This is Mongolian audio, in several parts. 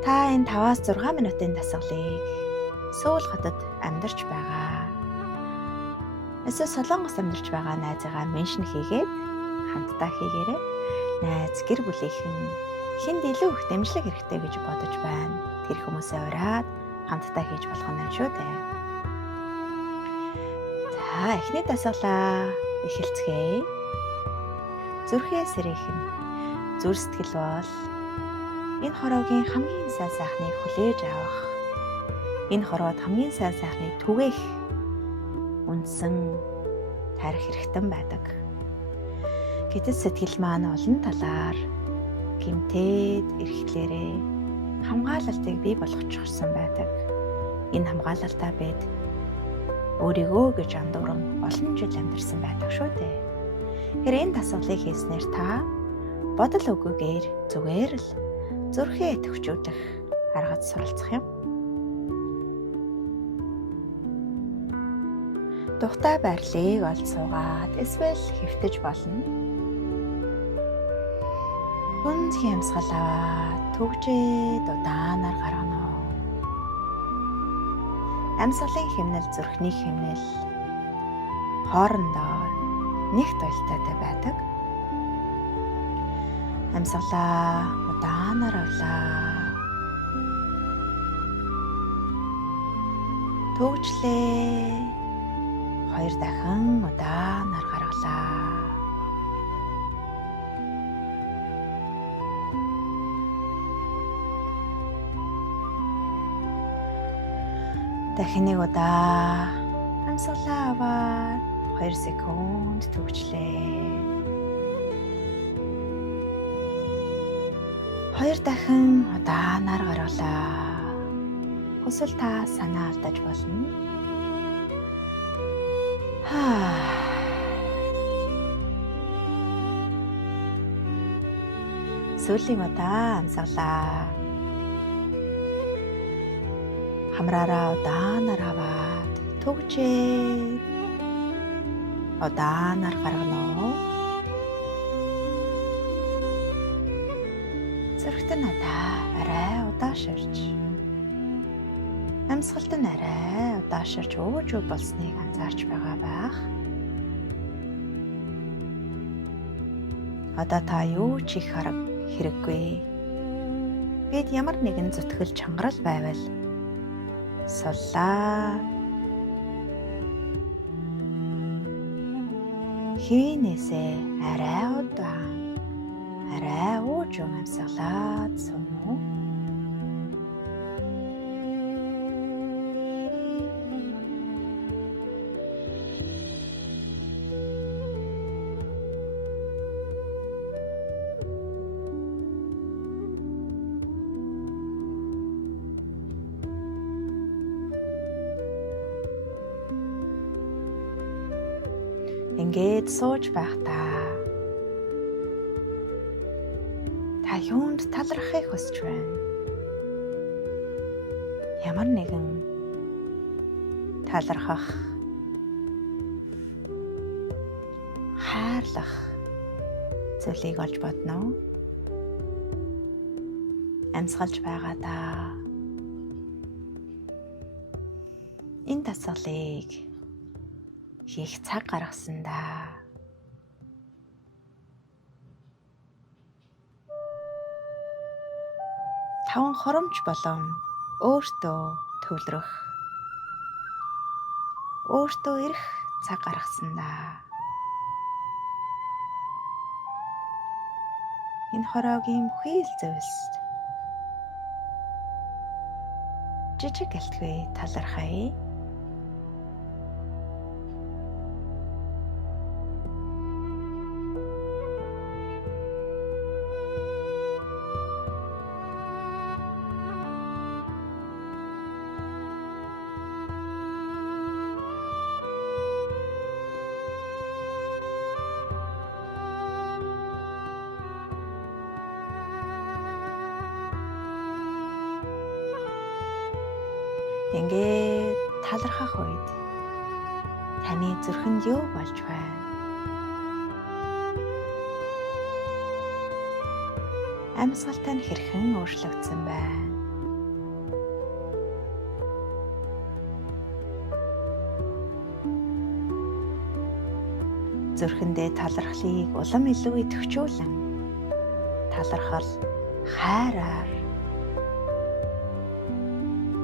Та энэ 5-6 минутын дасгалыг Сөүл хотод амьдарч байгаа. Эсвэл Солонгос амьдарч байгаа найзыгаа меншн хийгээд хамтдаа хийгээрэй. Найз гэр бүлийнхэн хүнд илүү их дэмжлэг хэрэгтэй гэж бодож байна. Тэр хүмүүсээ ураад хамтдаа хийж болох нь шүү дээ. За, эхний дасгалаа эхэлцгээе. Зүрхээ сэрээхэн зүр сэтгэл бол энэ хороогийн хамгийн сайн сайхныг хүлээж авах. Энэ хороод хамгийн сайн сайхныг түгээх үндсэн тарих хэрэгтэн байдаг. Гэтэл сэтгэл маань олон талаар гэмтээд эрхлээрээ хамгаалалтыг бий болгочихсон байдаг. Энэ хамгаалалтаа бид өөрийгөө гэж андууран олон жил амьдарсан байдаг шүү дээ. Тэгэхээр энэ дасгалыг хийснээр та бодол өгөөгээр зүгээр л зүрхээ төвчүүлэх аргад суралцах юм. Тухтай байрлалыг олж суугаад эсвэл хэвтэж болно. Гүнзгий амьсгал аваад төгжээд удаанаар гаргана. Амьсгалын хэмнэл зүрхний хэмнэл хоорондоо нэгт уялдаатай байдаг. Амьсгалаа удаанаар авлаа. Төгжлээ. 2 дахин удаанаар гаргалаа. Дахин нэг удаа амьсгалаа аваад 2 секунд төгжлээ. 2 дахин удаанаар гаргалаа. Хүсвэл та санаа алдаж болно. Сүүлийн удаа амьсгалаа. Хамраараа удаанаар аваад төгжээд удаанаар гаргана. Зүрхт нь арай удааширч амьсгалт нь арай удааширч ууж болсныг анзаарч байгаа байх. Одоо та юу ч их хэрэггүй. Бид ямар нэгэн зүтгэл чангарал байвал суллаа. Хийнээсээ арай удаан арай уужун амьсгалаад сууна. Ингээд сууж байхдаа та юунд талархахыг хүсэж байна? Ямар нэгэн талархах, хайрлах зүйлийг олж бодно уу? Амьсгалж байгаадаа энэ дасгалыг хийх цаг гаргасандаа таван хоромж болон өөртөө төвлөрөх, өөртөө ирэх цаг гаргасандаа энэ хороогийн бүхий л зүйлс жижиг гэлтгүй талархая. Ингээд талархах үед таны зүрхэнд юу болж байна? Амьсгалтай нь хэрхэн өөрчлөгдсөн байна? Зүрхэндээ талархлыг улам илүү идэвхжүүлэн талархал хайраар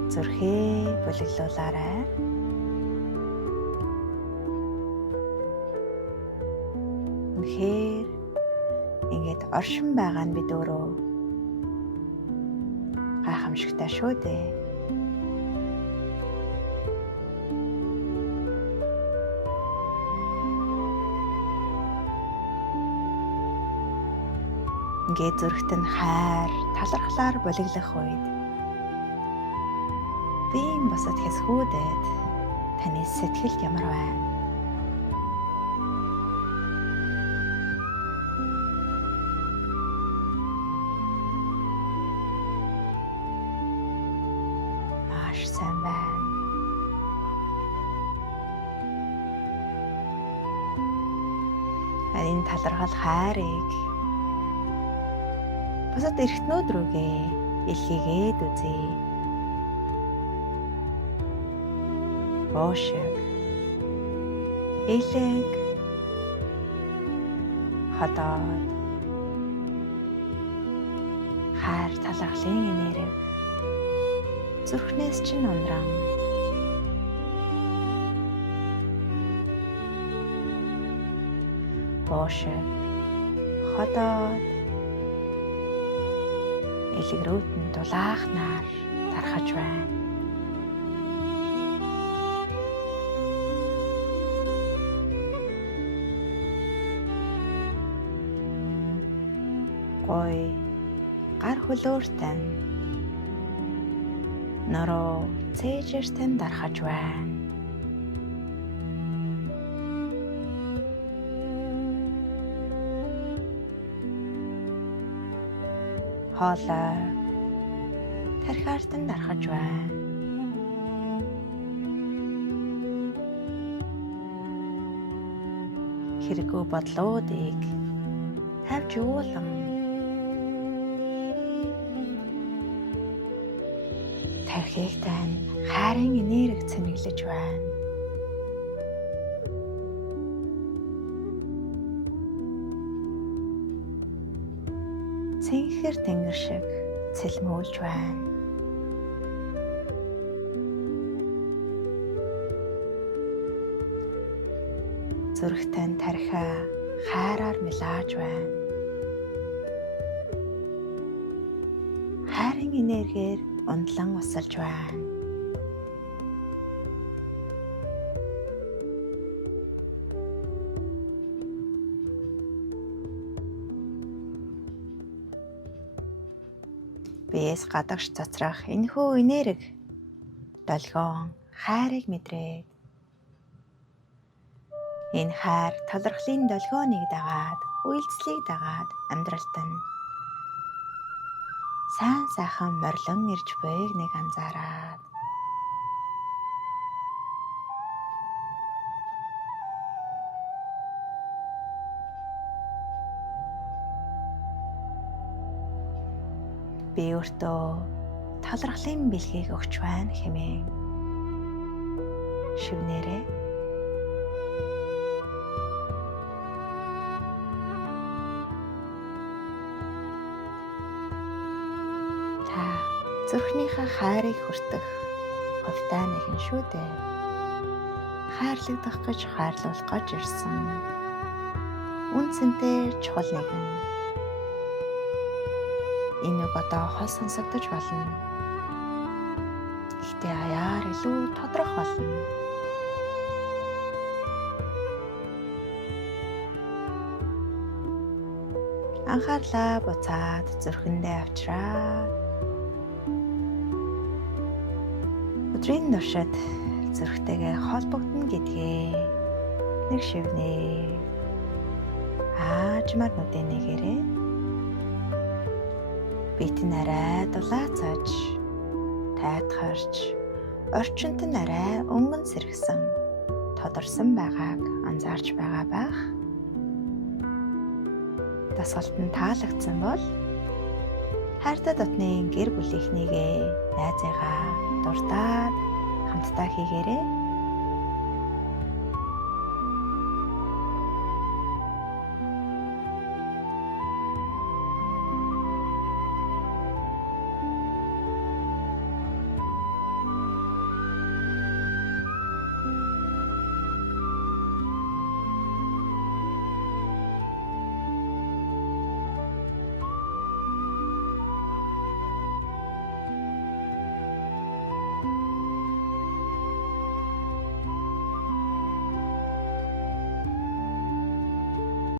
зүрхээ бүлэглүүлээрэй. Үнэхээр ингээд оршин байгаа нь бид өөрөө гайхамшигтай шүү дээ. Ингээд зүрхт нь хайр, талархлаар бүлэглэх үед биеийн бусад хэсгүүдэд таны сэтгэл ямар байна? Маш сайн байна. Энэ талархал хайрыг бусад эргэтнүүд рүүгээ илгээгээд үзье. Бошиг, элэг, хадаад, хайр талархлын энерги зүрхнээс чинь ундран бошиг, хадаад элэгрүүд нь дулаахнаар тархаж байна. Гой гар хөлөөртөн нороо цээжэртэн дарахж байна. Хоолой тархиартан дарахж байна. Хэрэггүй бодлоодыг тавьж уулан тархийг тань хайрын энерги цэнэглэж байна. Цэнхэр тэнгэр шиг цэлмүүлж байна. Зүрхтэн тархиа хайраар мэлааж байна. Хайрын энергиэр ундлан усалж байна. Биес гадагш цацрах энэхүү энерги долгион хайрыг мэдрээд энэ хайр талархлын долгионыг дагаад үйлслийг дагаад амьдралд нь сайн сайхан морлон ирж байг нэг анзаараад би өөртөө талархлын бэлгийг өгч байна хэмээн шивнээрээ та зүрхнийхээ хайрыг хүртэх хувтай нэгэн шүү дээ. Хайрлагдах гэж хайрлуулах гэж ирсэн үнцэнтэй чухал нэгэн. Энэ үг одоо хол сонсогдож болно. Гэхдээ аяар илүү тодрох болно. Анхаарлаа буцаад зүрхэндээ авчраад өдрийн туршид зүрхтэйгээ холбогдно гэдгээ нэг шивнээ аажмаар нүдэн нэгээрээ бит нь арай дулаацаж тайтгарч орчинд нь арай өнгөн сэргсэн тодорсон байгааг анзаарч байгаа байх. Дасгалт нь таалагдсан бол хайртай дотны гэр бүлийнхнийгээ найзыгаа дуртаад хамтдаа хийгээрэй.